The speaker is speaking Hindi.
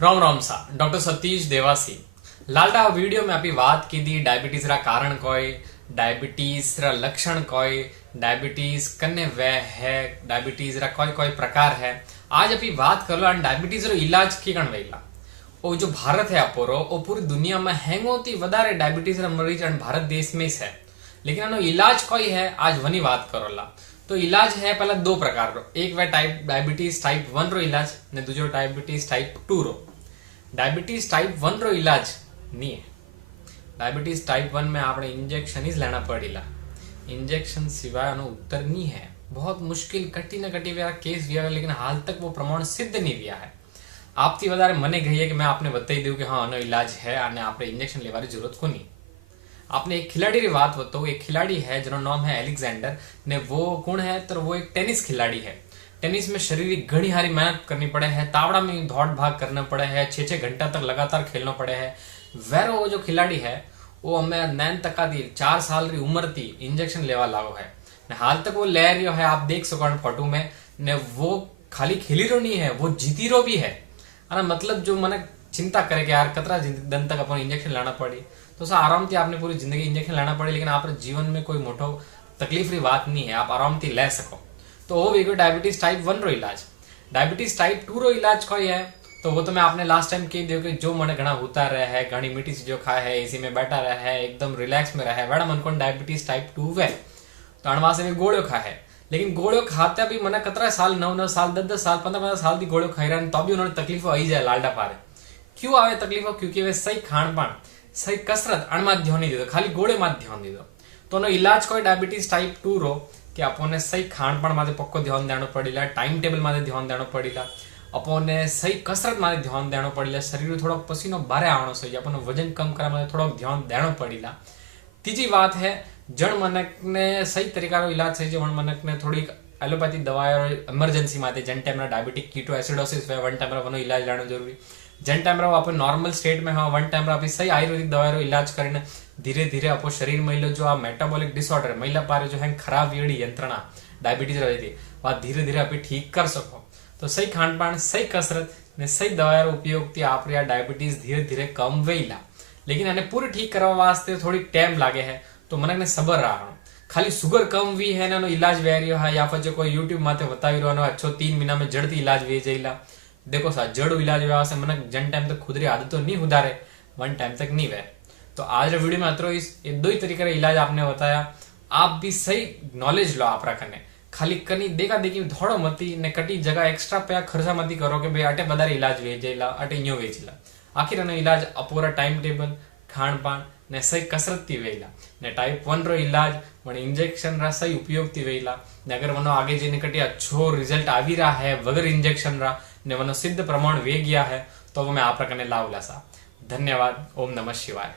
राम राम सा डॉक्टर सतीश देवासी लालटा वीडियो में आपकी बात की थी डायबिटीज रा कारण कोई डायबिटीज रा लक्षण कोई डायबिटीज कन्ने वे है डायबिटीज रा कोई कोई प्रकार है। आज अपनी बात कर लो डायबिटीज रो इलाज की कण वेला वो जो भारत है अपोरो वो पूरी दुनिया में हेंगोती वधारे डायबिटीज रा मरीज भारत देश में है, लेकिन आनो इलाज कोई है आज वनी बात करोला। तो इलाज है पहला दो प्रकार रो, एक वे टाइप डायबिटीज टाइप 1 रो इलाज ने दूसरो डायबिटीज टाइप 2 रो। डायबिटीज टाइप 1 रो इलाज नहीं है। डायबिटीज टाइप 1 में आपने इंजेक्शन ही लेना पड़ेला, इंजेक्शन सिवाय आनो उत्तर नहीं है। बहुत मुश्किल कटी न कटी वाला केस भी है, लेकिन हाल तक वो प्रमाण सिद्ध नहीं हुआ है। आपથી વધારે મને કહીએ કે मैं आपने बताई दूं कि हाँ आनो इलाज है आने आपने इंजेक्शन लेवानी जरूरत को नहीं। आपने एक खिलाड़ी की बात बताओ, एक खिलाड़ी है जिसका नाम है एलेक्जेंडर ने, वो कौन है तो वो एक टेनिस खिलाड़ी है। टेनिस में शारीरिक घनी हारी मेहनत करनी पड़े है, तावड़ा में दौड़ भाग करना पड़े है, 6-6 घंटा तक लगातार खेलना पड़े है। वेरो वो जो खिलाड़ी है वो हमें 9 तक दी 4 साल की उम्र थी इंजेक्शन लेवा लागो है, हाल तक वो ले रही है। आप देख सको फोटो में ने, वो खाली खेली रो नहीं है, वो जीती रो भी है। मतलब जो मन चिंता करे कि यार कतरा दिन तक अपन इंजेक्शन लाना पड़ी, तो सर आराम थी आपने पूरी जिंदगी इंजेक्शन लाना पड़े, लेकिन आप जीवन में कोई मोटो तकलीफ की बात नहीं है, आप आराम थी ले सको। तो वो भी डायबिटीज टाइप 1 रो इलाज। डायबिटीज टाइप 2 रो इलाज कोई है तो वो तो मैं आपने लास्ट टाइम कह दियो कि जो मन घना होता रहा है, घनी मीठी चीजों खाए है, एसी में बैठा रहा है, एकदम रिलैक्स में रहा है, बड़ा मन को डायबिटीज टाइप 2 है तो अणवा से भी गोलियों खा है। लेकिन गोलियों खाते भी मन कतरा साल 9-9 साल 10-10 साल 15-15 साल की गोलियों खाई रहा तो भी उन्होंने तकलीफों आई जाए लालडा पारे। क्यों आवे तकलीफों? क्योंकि वे सही खान पान सही कसरत अणमा ध्यान नहीं दीदो, खाली गोळे में ध्यान दीदो। तो नो इलाज कोई डायबिटीज टाइप 2 रो कि अपने सही खान पान माथे पक्को ध्यान देना पड़ेला, टाइम टेबल माथे ध्यान देना पड़ेला, अपने सही कसरत माथे ध्यान देना पड़ेला, शरीर थोड़ा पसीनो बारे आवनो सही, अपन वजन कम करा माथे थोड़ा ध्यान देना पड़ेला। तीजी बात है जण मनक ने सही तरीका रो इलाज सही जण मनक ने थोड़ी एलोपैथी दवाओं इमरजेंसी माथे जन time diabetic keto acidosis way one time वनो इलाज लेना जरूरी। जन टाइम अपन नॉर्मल स्टेट में हाँ वन टाइम आप सही आयुर्वेदिक दवाओं इलाज करने धीरे धीरे अपो शरीर में जो आ मेटाबॉलिक डिसऑर्डर महिला पारे जो है खराब वीड़ी यंत्रणा डायबिटीज रही थी वह धीरे धीरे आप ठीक कर सको। तो सही खान पान सही कसरत ने सही दवाओं उपयोग थी आप डायबिटीज धीरे धीरे कम वेला, लेकिन आने पूरी ठीक करवा वास्ते थोड़ी टाइम लागे है। तो मनक ने सबर रहा खाली शुगर कम हुई है ना इलाज वे रही है, या फिर जो कोई यूट्यूब माथे बताई रहो अच्छो 3 महीना में जड़ती इलाज वे जाइला। देखो सा जड़ इलाज व्यवस्था से मनक जन टाइम तक खुद री आदतों नहीं उधारे वन टाइम तक नहीं वे। तो आज वीडियो में अतरो इस दो ही तरीके का इलाज आपने बताया। आप भी सही नॉलेज लो आप रखने, खाली कनी देखा देखी धोड़ो मती ने कटी जगह एक्स्ट्रा पे खर्चा मती करो कि भाई अटे बधारे इलाज वेचेला अटे यूं वेचेला। आखिर एनो इलाज अपूरा टाइम टेबल खान पान ने सही कसरत थी वेला ने टाइप 1 रो इलाज मन इंजेक्शन रा सही उपयोग थी वेला ने अगर मनो आगे जने कटी अच्छो रिजल्ट आवी रहा है वगर इंजेक्शन रा ने मनो सिद्ध प्रमाण वे गया है तो वो मैं आप रखने लावला सा। धन्यवाद। ओम नमः शिवाय।